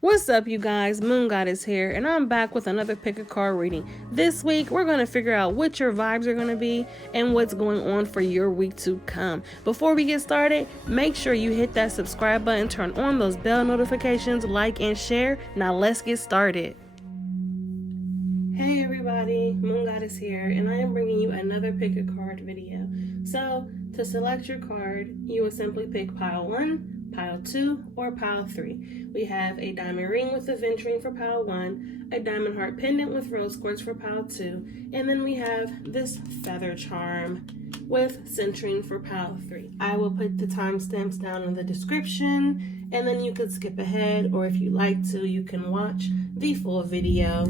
What's up, you guys? Moon Goddess here, and I'm back with another pick a card reading. This week, we're going to figure out what your vibes are going to be and what's going on for your week to come. Before we get started, make sure you hit that subscribe button, turn on those bell notifications, like, and share. Now, let's get started. Hey everybody, Moon Goddess here, and I am bringing you another pick a card video. So, to select your card, you will simply pick pile 1, pile 2, or pile 3. We have a diamond ring with aventurine for pile 1, a diamond heart pendant with rose quartz for pile 2, and then we have this feather charm with centering for pile 3. I will put the timestamps down in the description, and then you could skip ahead, or if you like to, you can watch the full video.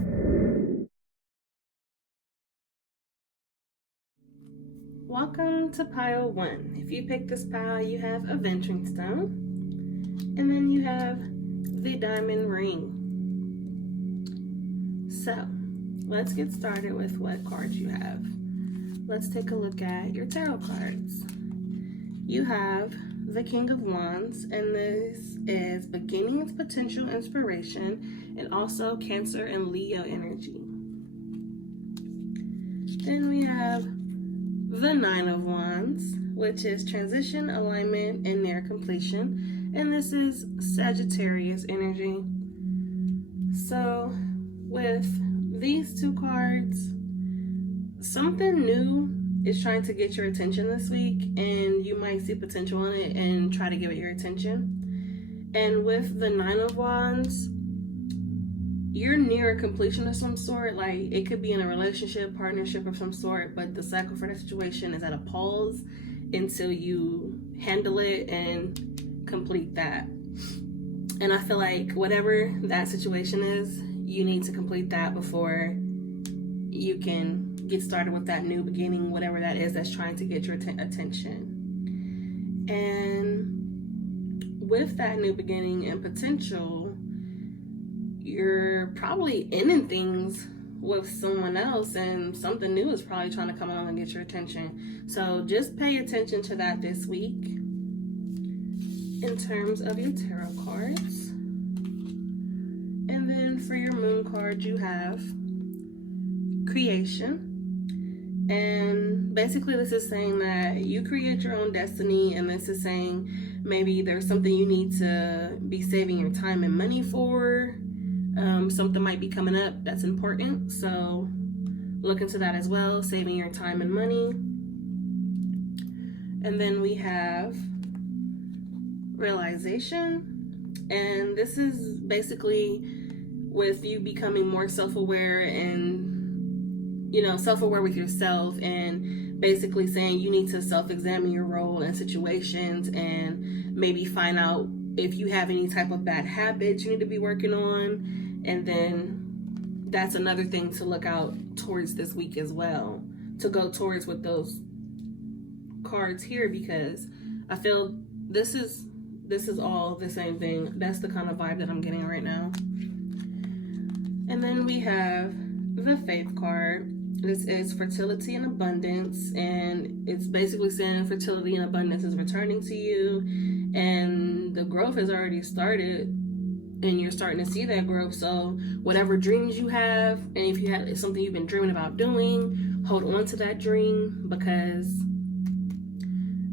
Welcome to pile 1. If you pick this pile, you have aventurine stone, and then you have the diamond ring. So, let's get started with what cards you have. Let's take a look at your tarot cards. You have the King of Wands, and this is beginnings, potential, inspiration, and also Cancer and Leo energy. Then we have the Nine of Wands, which is transition, alignment, and near completion. And this is Sagittarius energy. So with these two cards, something new is trying to get your attention this week, and you might see potential in it and try to give it your attention. And with the Nine of Wands, you're near a completion of some sort. Like, it could be in a relationship, partnership of some sort, but the cycle for that situation is at a pause until you handle it and complete that. And I feel like whatever that situation is, you need to complete that before you can get started with that new beginning, whatever that is that's trying to get your attention. And with that new beginning and potential, you're probably ending things with someone else, and something new is probably trying to come along and get your attention. So just pay attention to that this week in terms of your tarot cards. And then for your moon card, you have creation. And basically this is saying that you create your own destiny, and this is saying maybe there's something you need to be saving your time and money for. Something might be coming up that's important, so look into that as well, saving your time and money. And then we have realization, and this is basically with you becoming more self-aware and, self-aware with yourself, and basically saying you need to self-examine your role in situations and maybe find out if you have any type of bad habits you need to be working on. And then that's another thing to look out towards this week as well, to go towards with those cards here, because I feel this is all the same thing. That's the kind of vibe that I'm getting right now. And then we have the Faith card. This is fertility and abundance, and it's basically saying fertility and abundance is returning to you, and the growth has already started, and you're starting to see that growth. So whatever dreams you have, and if you have something you've been dreaming about doing, hold on to that dream, because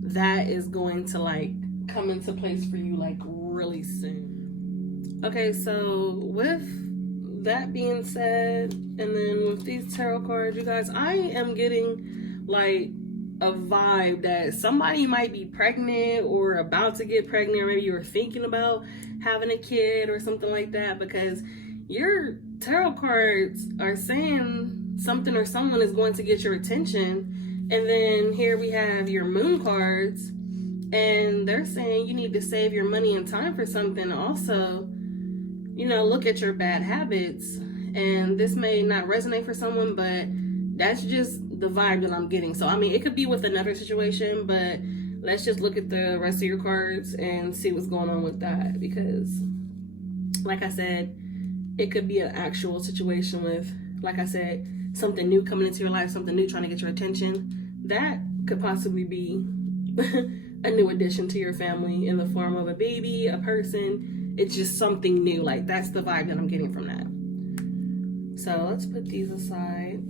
that is going to come into place for you really soon. Okay, so with that being said, and then with these tarot cards, you guys, I am getting a vibe that somebody might be pregnant or about to get pregnant, or maybe you're thinking about having a kid or something like that, because your tarot cards are saying something or someone is going to get your attention. And then here we have your moon cards, and they're saying you need to save your money and time for something. Also, look at your bad habits. And this may not resonate for someone, but that's just the vibe that I'm getting. So, it could be with another situation, but let's just look at the rest of your cards and see what's going on with that. Because, like I said, it could be an actual situation with, like I said, something new coming into your life, something new trying to get your attention. That could possibly be a new addition to your family in the form of a baby, a person, it's just something new. Like, that's the vibe that I'm getting from that. So let's put these aside.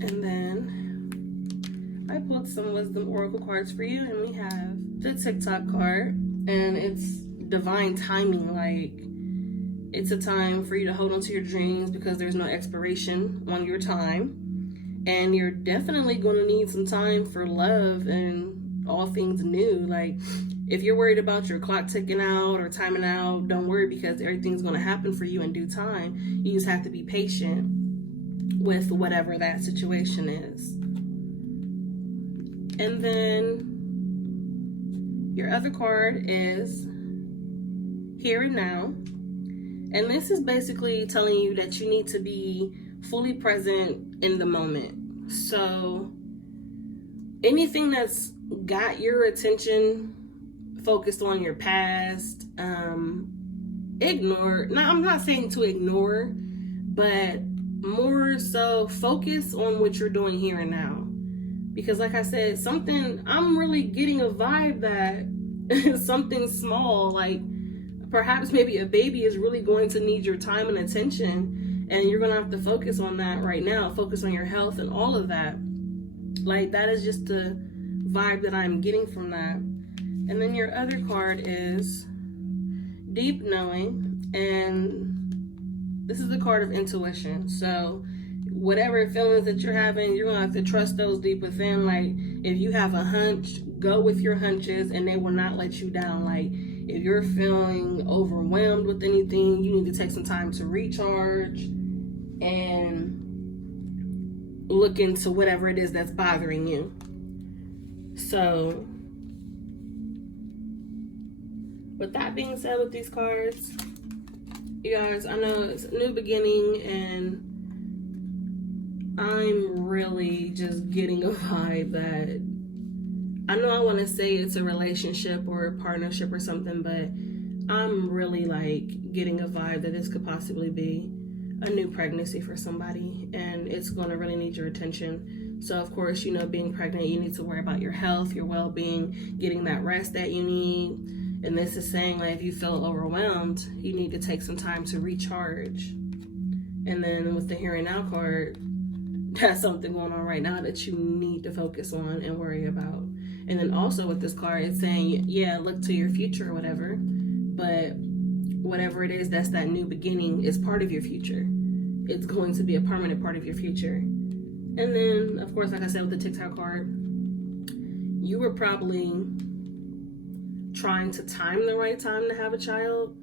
And then I pulled some wisdom oracle cards for you, and we have the TikTok card, and it's divine timing. Like, it's a time for you to hold on to your dreams because there's no expiration on your time, and you're definitely going to need some time for love and all things new. Like, if you're worried about your clock ticking out or timing out, don't worry, because everything's going to happen for you in due time. You just have to be patient with whatever that situation is. And then your other card is Here and Now. And this is basically telling you that you need to be fully present in the moment. So anything that's got your attention focused on your past, ignore. Now, I'm not saying to ignore, but more so focus on what you're doing here and now. Because like I said, I'm really getting a vibe that something small, like perhaps maybe a baby, is really going to need your time and attention, and you're going to have to focus on that right now. Focus on your health and all of that. Like, that is just the vibe that I'm getting from that. And then your other card is Deep Knowing, and this is the card of intuition. So whatever feelings that you're having, you're gonna have to trust those deep within. Like, if you have a hunch, go with your hunches, and they will not let you down. Like, if you're feeling overwhelmed with anything, you need to take some time to recharge and look into whatever it is that's bothering you. So with that being said, with these cards, you guys, I know it's a new beginning, and I'm really just getting a vibe that, I know I want to say it's a relationship or a partnership or something, but I'm really like getting a vibe that this could possibly be a new pregnancy for somebody, and it's going to really need your attention. So of course, you know, being pregnant, you need to worry about your health, your well-being, getting that rest that you need. And this is saying, like, if you feel overwhelmed, you need to take some time to recharge. And then with the Here and Now card, that's something going on right now that you need to focus on and worry about. And then also with this card, it's saying, yeah, look to your future or whatever, but whatever it is, that's that new beginning, is part of your future. It's going to be a permanent part of your future. And then, of course, like I said, with the TikTok card, you were probably trying to time the right time to have a child,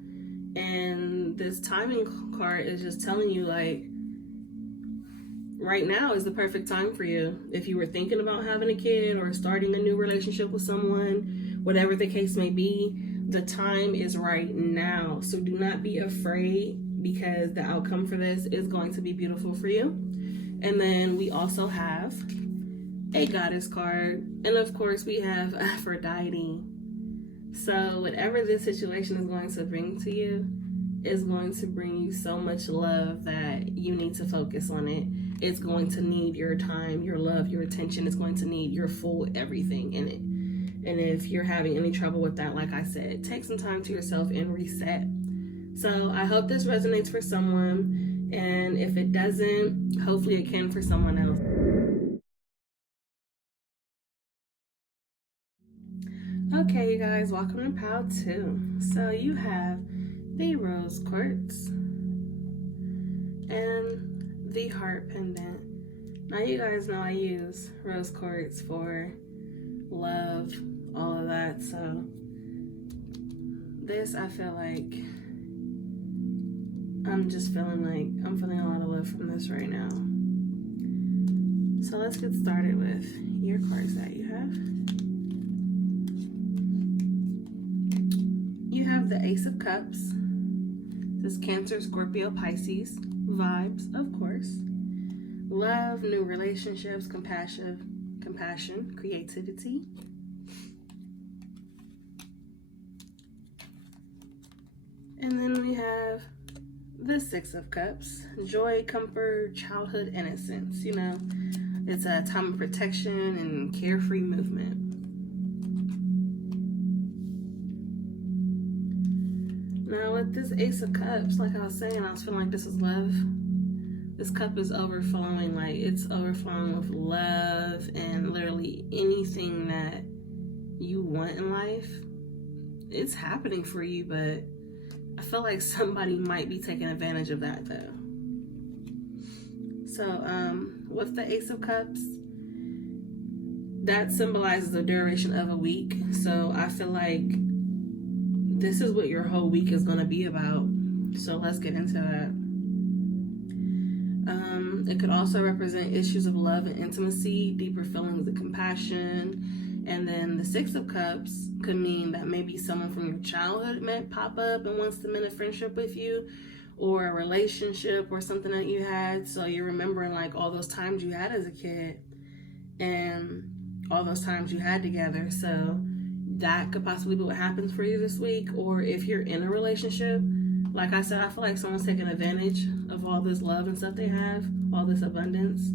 and this timing card is just telling you, like, right now is the perfect time for you. If you were thinking about having a kid or starting a new relationship with someone, whatever the case may be, the time is right now. So do not be afraid, because the outcome for this is going to be beautiful for you. And then we also have a goddess card, and of course we have Aphrodite. So whatever this situation is going to bring to you is going to bring you so much love that you need to focus on it. It's going to need your time, your love, your attention. It's going to need your full everything in it. And if you're having any trouble with that, like I said, take some time to yourself and reset. So I hope this resonates for someone, and if it doesn't, hopefully it can for someone else. Okay, you guys, welcome to Pile 2. So you have the rose quartz and the heart pendant. Now, you guys know I use rose quartz for love, all of that. So this, I feel like I'm feeling a lot of love from this right now. So let's get started with your cards that you have. You have the Ace of Cups. This is Cancer, Scorpio, Pisces vibes, of course. Love, new relationships, compassion, creativity. And then we have the Six of Cups. Joy, comfort, childhood innocence. You know, it's a time of protection and carefree movement. Now with this Ace of Cups, like I was saying, I was feeling like this is love. This cup is overflowing, like it's overflowing with love and literally anything that you want in life. It's happening for you, but I feel like somebody might be taking advantage of that though. So with the Ace of Cups, that symbolizes the duration of a week. So I feel like this is what your whole week is going to be about. So let's get into that. It could also represent issues of love and intimacy, deeper feelings of compassion. And then the Six of Cups could mean that maybe someone from your childhood might pop up and wants to mend a friendship with you, or a relationship or something that you had. So you're remembering like all those times you had as a kid and all those times you had together. So that could possibly be what happens for you this week. Or if you're in a relationship, like I said, I feel like someone's taking advantage of all this love and stuff they have, all this abundance.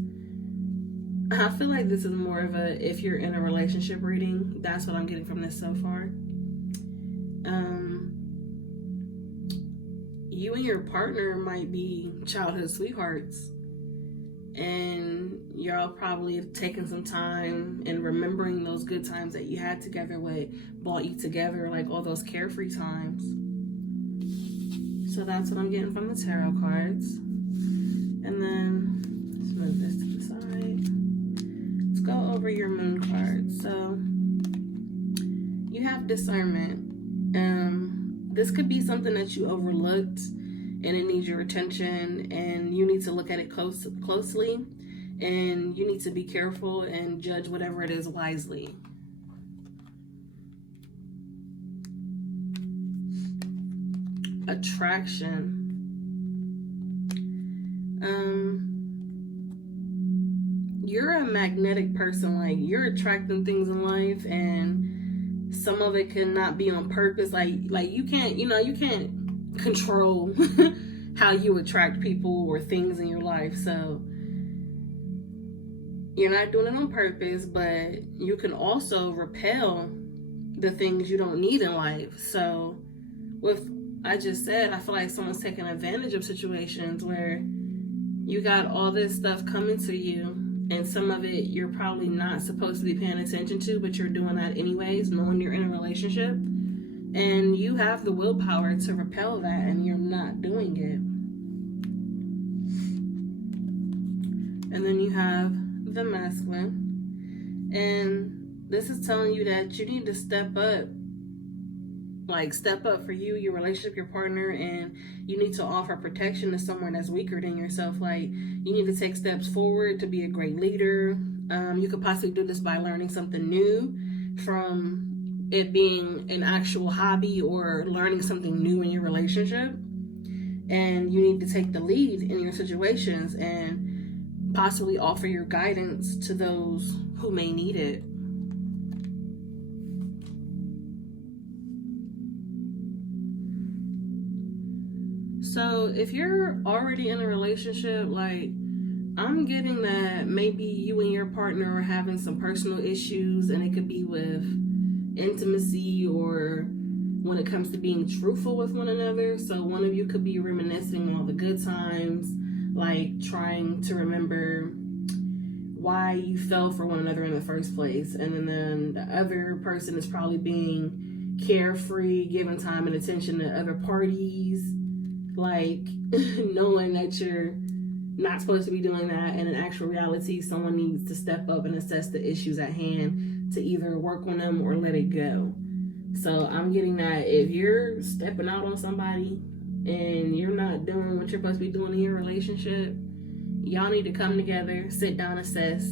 I feel like this is more of a, if you're in a relationship reading, that's what I'm getting from this so far. You and your partner might be childhood sweethearts, and y'all probably have taken some time and remembering those good times that you had together, what brought you together, like all those carefree times. So that's what I'm getting from the tarot cards. And then let's move this to the side. Let's go over your moon cards. So you have discernment. This could be something that you overlooked and it needs your attention, and you need to look at it closely, and you need to be careful and judge whatever it is wisely. Attraction. You're a magnetic person. Like, you're attracting things in life, and some of it cannot be on purpose. Like you can't control how you attract people or things in your life. So you're not doing it on purpose, but you can also repel the things you don't need in life. So with I just said, I feel like someone's taking advantage of situations where you got all this stuff coming to you, and some of it you're probably not supposed to be paying attention to, but you're doing that anyways, knowing you're in a relationship. And you have the willpower to repel that, and you're not doing it. And then you have the masculine. And this is telling you that you need to step up. Like, step up for you, your relationship, your partner, and you need to offer protection to someone that's weaker than yourself. Like, you need to take steps forward to be a great leader. You could possibly do this by learning something new, from it being an actual hobby or learning something new in your relationship. And you need to take the lead in your situations and possibly offer your guidance to those who may need it. So if you're already in a relationship, like, I'm getting that maybe you and your partner are having some personal issues, and it could be with intimacy or when it comes to being truthful with one another. So one of you could be reminiscing on all the good times, like trying to remember why you fell for one another in the first place. And then the other person is probably being carefree, giving time and attention to other parties, like knowing that you're not supposed to be doing that, and in actual reality someone needs to step up and assess the issues at hand to either work on them or let it go. So I'm getting that if you're stepping out on somebody and you're not doing what you're supposed to be doing in your relationship, y'all need to come together, sit down, assess.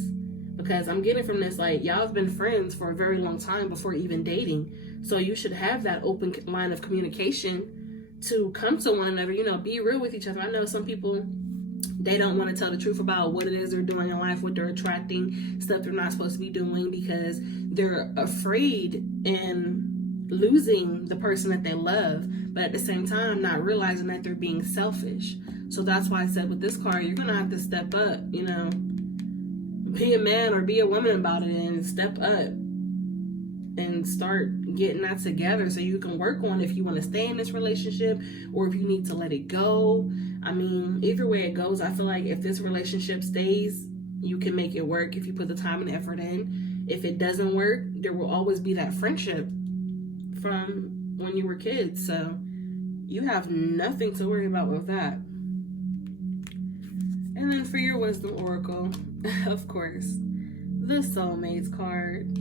Because I'm getting from this, like, y'all have been friends for a very long time before even dating. So you should have that open line of communication to come to one another, be real with each other. I know some people, they don't want to tell the truth about what it is they're doing in life, what they're attracting, stuff they're not supposed to be doing, because they're afraid in losing the person that they love, but at the same time not realizing that they're being selfish. So that's why I said with this card, you're gonna have to step up, be a man or be a woman about it and step up and start getting that together so you can work on if you want to stay in this relationship or if you need to let it go. I mean, either way it goes, I feel like if this relationship stays, you can make it work if you put the time and effort in. If it doesn't work, there will always be that friendship from when you were kids. So you have nothing to worry about with that. And then for your wisdom oracle, of course, the soulmates card.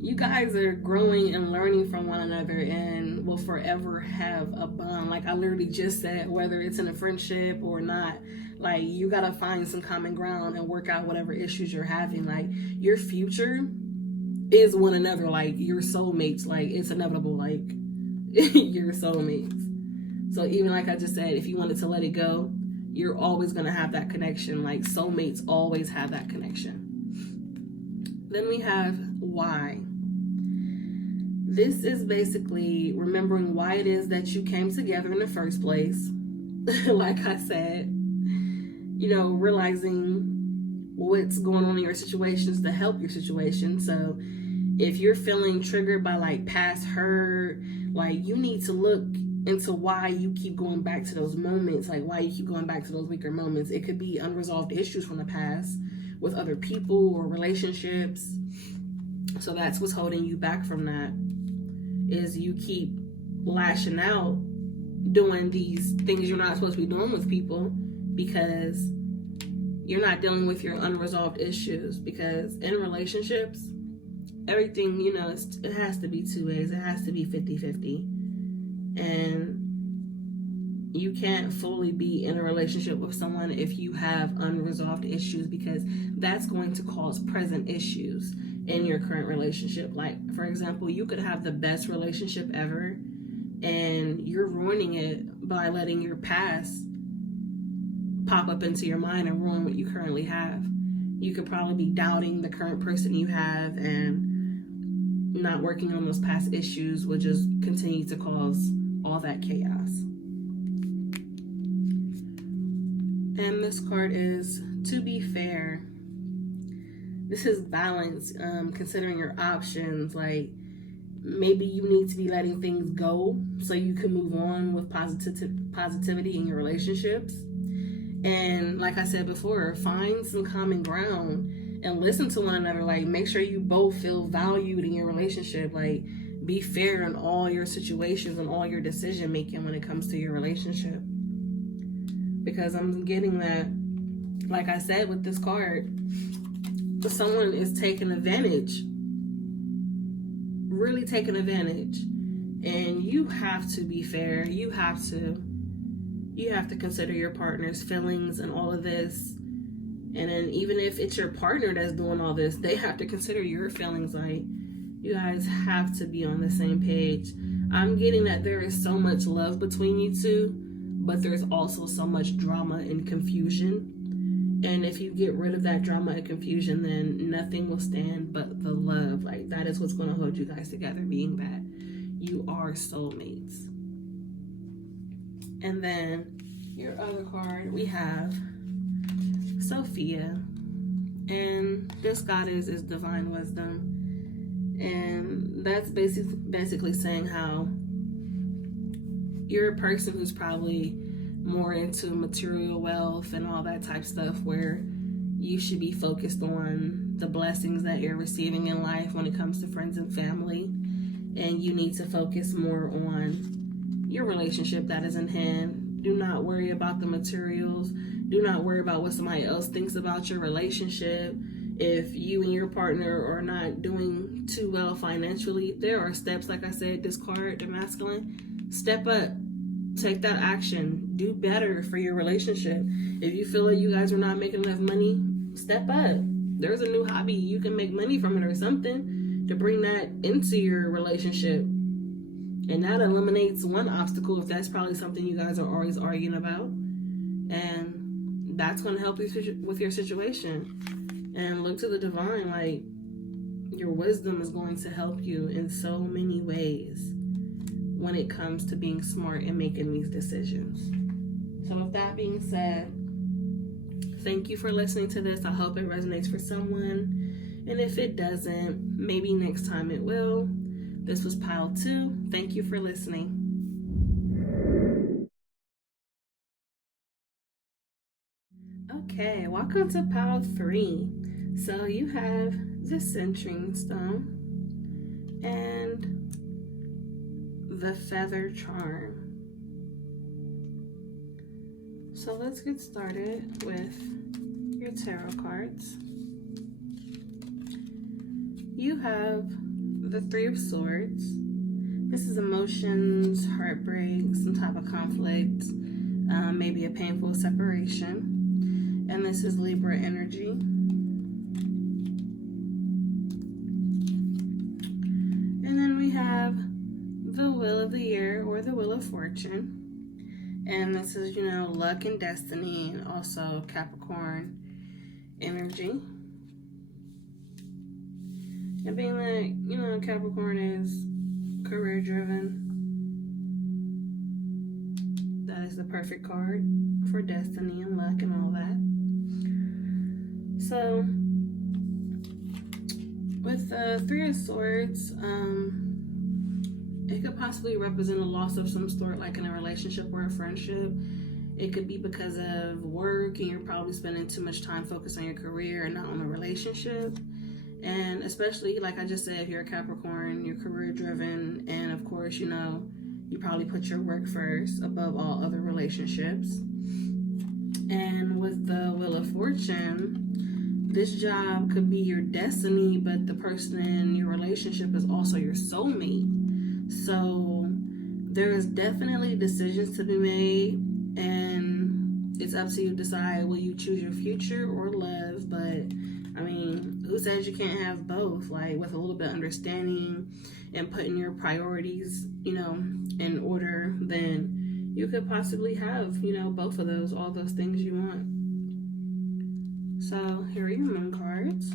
You guys are growing and learning from one another and will forever have a bond. Like I literally just said, whether it's in a friendship or not, like you gotta find some common ground and work out whatever issues you're having. Like your future is one another. Like your soulmates, like it's inevitable. Like your soulmates. So even like I just said, if you wanted to let it go, you're always gonna have that connection. Like soulmates always have that connection. Then we have why. This is basically remembering why it is that you came together in the first place. Like I said, realizing what's going on in your situations to help your situation. So if you're feeling triggered by like past hurt, like you need to look into why you keep going back to those moments, like why you keep going back to those weaker moments. It could be unresolved issues from the past with other people or relationships. So that's what's holding you back from that, is you keep lashing out doing these things you're not supposed to be doing with people because you're not dealing with your unresolved issues. Because in relationships, everything, it has to be two ways. It has to be 50-50. And you can't fully be in a relationship with someone if you have unresolved issues, because that's going to cause present issues in your current relationship. Like, for example, you could have the best relationship ever and you're ruining it by letting your past pop up into your mind and ruin what you currently have. You could probably be doubting the current person you have, and not working on those past issues will just continue to cause all that chaos. And this card is to be fair. This is balance, considering your options. Like maybe you need to be letting things go so you can move on with positivity in your relationships. And like I said before, find some common ground and listen to one another. Like make sure you both feel valued in your relationship. Like be fair in all your situations and all your decision making when it comes to your relationship. Because I'm getting that, like I said with this card, someone is taking advantage, really taking advantage. And you have to be fair. You have to consider your partner's feelings and all of this. And then even if it's your partner that's doing all this, they have to consider your feelings. Like you guys have to be on the same page. I'm getting that there is so much love between you two, but there's also so much drama and confusion. And if you get rid of that drama and confusion, then nothing will stand but the love. Like that is what's going to hold you guys together, being that you are soulmates. And then your other card, we have Sophia. And this goddess is divine wisdom. And that's basically saying how you're a person who's probably more into material wealth and all that type stuff, where you should be focused on the blessings that you're receiving in life when it comes to friends and family. And you need to focus more on your relationship that is in hand. Do not worry about the materials. Do not worry about what somebody else thinks about your relationship. If you and your partner are not doing too well financially, there are steps, like I said, this card, the masculine, step up. Take that action. Do better for your relationship. If you feel like you guys are not making enough money, step up. There's a new hobby. You can make money from it or something to bring that into your relationship. And that eliminates one obstacle if that's probably something you guys are always arguing about. And that's going to help you with your situation. And look to the divine. Like, your wisdom is going to help you in so many ways when it comes to being smart and making these decisions. So with that being said, thank you for listening to this. I hope it resonates for someone. And if it doesn't, maybe next time it will. This was pile 2. Thank you for listening. Okay, welcome to pile 3. So you have the centering stone and the feather charm. So let's get started with your tarot cards. You have the 3 of Swords. This is emotions, heartbreak, some type of conflict, maybe a painful separation. And this is Libra energy. And then we have the Wheel of the Year, or the Wheel of Fortune. And this is, luck and destiny, and also Capricorn energy. And being like, Capricorn is career driven. That is the perfect card for destiny and luck and all that. So, with the 3 of Swords, it could possibly represent a loss of some sort, like in a relationship or a friendship. It could be because of work and you're probably spending too much time focused on your career and not on a relationship. And especially, like I just said, if you're a Capricorn, you're career driven, and of course, you probably put your work first above all other relationships. And with the Wheel of Fortune, this job could be your destiny, but the person in your relationship is also your soulmate. So there is definitely decisions to be made, and it's up to you to decide, will you choose your future or love? But who says you can't have both? Like, with a little bit of understanding and putting your priorities, in order, then you could possibly have, both of those, all those things you want. So here are your moon cards.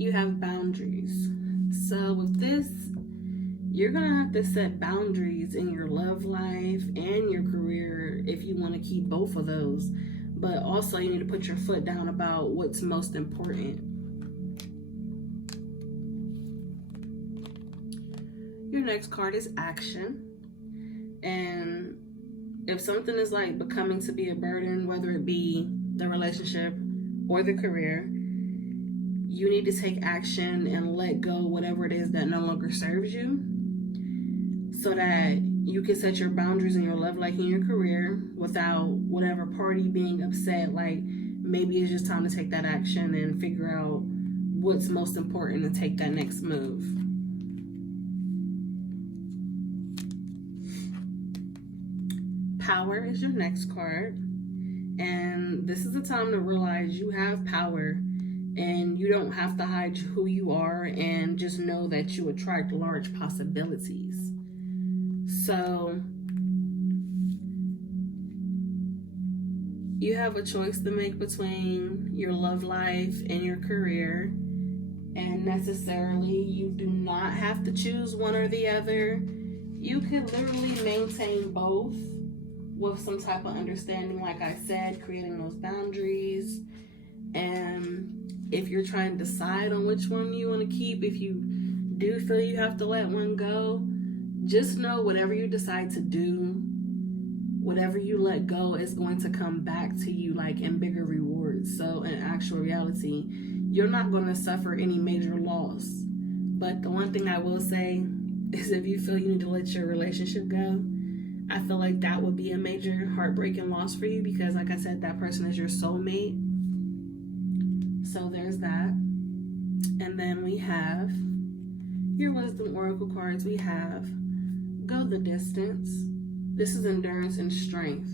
You have boundaries. So with this, you're going to have to set boundaries in your love life and your career if you want to keep both of those. But also, you need to put your foot down about what's most important. Your next card is action. And if something is like becoming to be a burden, whether it be the relationship or the career, you need to take action and let go whatever it is that no longer serves you, so that you can set your boundaries in your love life and your career without whatever party being upset. Like, maybe it's just time to take that action and figure out what's most important and take that next move. Power is your next card. And this is the time to realize you have power and you don't have to hide who you are, and just know that you attract large possibilities. So you have a choice to make between your love life and your career, and necessarily you do not have to choose one or the other. You can literally maintain both with some type of understanding, like I said, creating those boundaries. And if you're trying to decide on which one you want to keep, if you do feel you have to let one go, just know whatever you decide to do, whatever you let go is going to come back to you, like in bigger rewards. So in actual reality, you're not going to suffer any major loss. But the one thing I will say is, if you feel you need to let your relationship go, I feel like that would be a major heartbreaking loss for you, because like I said, that person is your soulmate. So there's that. And then we have your wisdom oracle cards. We have go the distance. This is endurance and strength.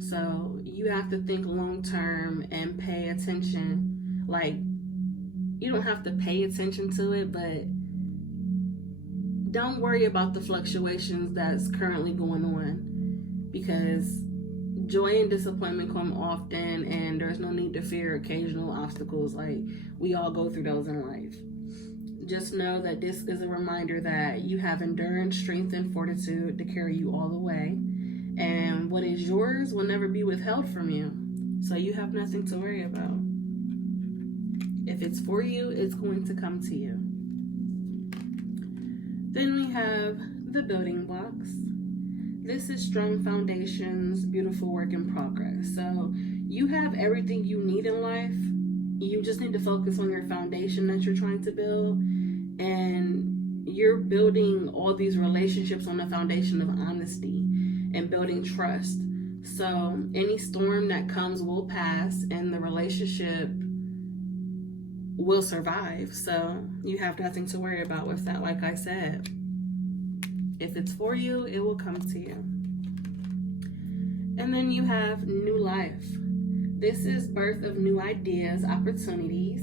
So you have to think long term and pay attention. Like, you don't have to pay attention to it, but don't worry about the fluctuations that's currently going on, because joy and disappointment come often, and there's no need to fear occasional obstacles. Like, we all go through those in life. Just know that this is a reminder that you have endurance, strength, and fortitude to carry you all the way. And what is yours will never be withheld from you. So you have nothing to worry about. If If it's for you, it's going to come to you. Then we have the building blocks. This is strong foundations, beautiful work in progress. So you have everything you need in life. You just need to focus on your foundation that you're trying to build. And you're building all these relationships on the foundation of honesty and building trust. So any storm that comes will pass and the relationship will survive. So you have nothing to worry about with that. Like I said, if it's for you, it will come to you. And then you have new life. This is birth of new ideas, opportunities,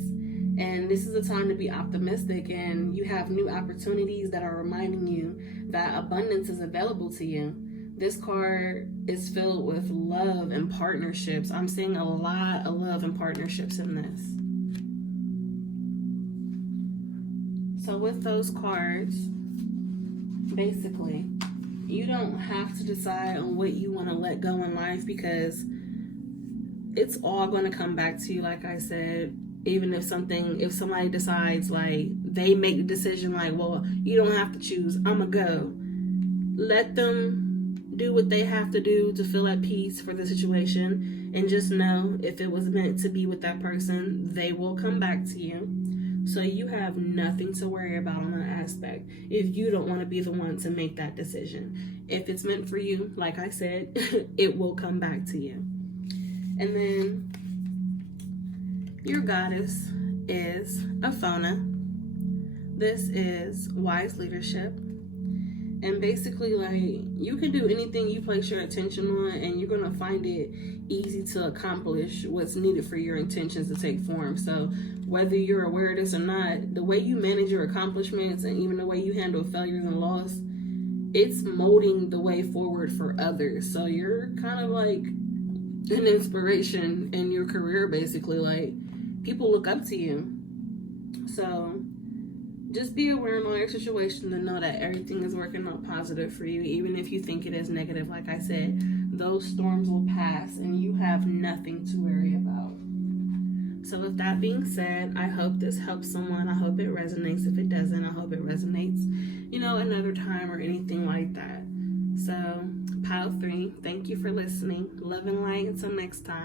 and this is a time to be optimistic, and you have new opportunities that are reminding you that abundance is available to you. This card is filled with love and partnerships. I'm seeing a lot of love and partnerships in this. So with those cards, basically, you don't have to decide on what you want to let go in life, because it's all going to come back to you. Like I said, even if somebody decides, like, they make the decision like, well, you don't have to choose, I'm gonna go. Let them do what they have to do to feel at peace for the situation, and just know if it was meant to be with that person, they will come back to you. So you have nothing to worry about on that aspect if you don't want to be the one to make that decision. If it's meant for you, like I said, it will come back to you. And then your goddess is Afona. This is wise leadership. And basically, like, you can do anything you place your attention on, and you're going to find it easy to accomplish what's needed for your intentions to take form. So whether you're aware of this or not, the way you manage your accomplishments and even the way you handle failures and loss, it's molding the way forward for others. So you're kind of like an inspiration in your career, basically. Like, people look up to you. So just be aware in all your situations and know that everything is working out positive for you, even if you think it is negative. Like I said, those storms will pass and you have nothing to worry about. So with that being said, I hope this helps someone. I hope it resonates. If it doesn't, I hope it resonates, another time or anything like that. So, Pile 3, thank you for listening. Love and light. Until next time.